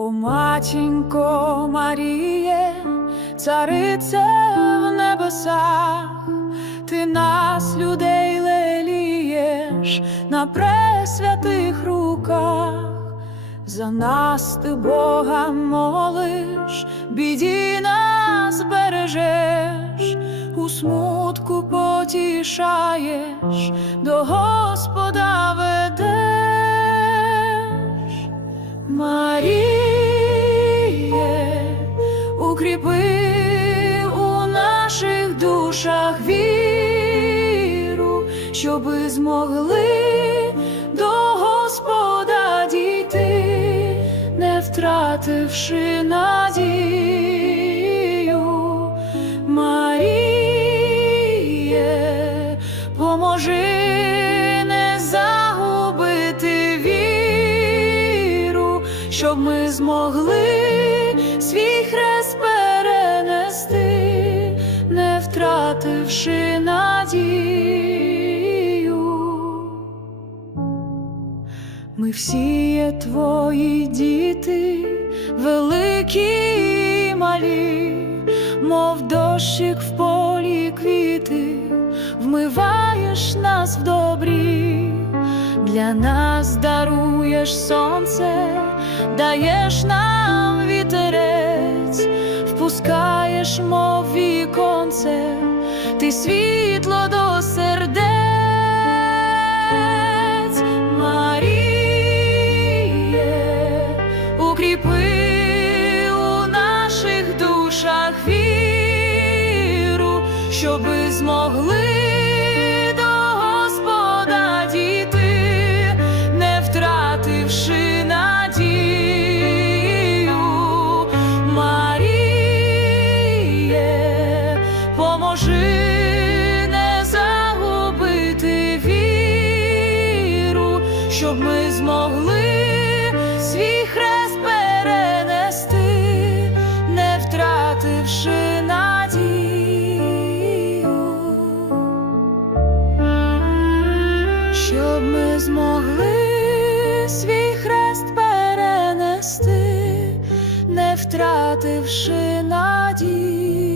О, матінко Маріє, царице в небесах, ти нас, людей, лелієш на пресвятих руках, за нас ти Бога молиш, біді нас бережеш, у смутку потішаєш, до Господа ведеш. Маріє, укріпи у наших душах віру, щоби змогли до Господа дійти, не втративши надію. Маріє, поможи щоб ми змогли свій хрест перенести, не втративши надію. Ми всі є твої діти, великі і малі, мов дощик в полі квіти, вмиваєш нас в добрі, для нас даруєш сонце, даєш нам вітерець, впускаєш, мов віконце, ти світло до сердець. Маріє, укріпи у наших душах віру, щоби змогли щоб ми змогли свій хрест перенести, не втративши надію, щоб ми змогли свій хрест перенести, не втративши надію.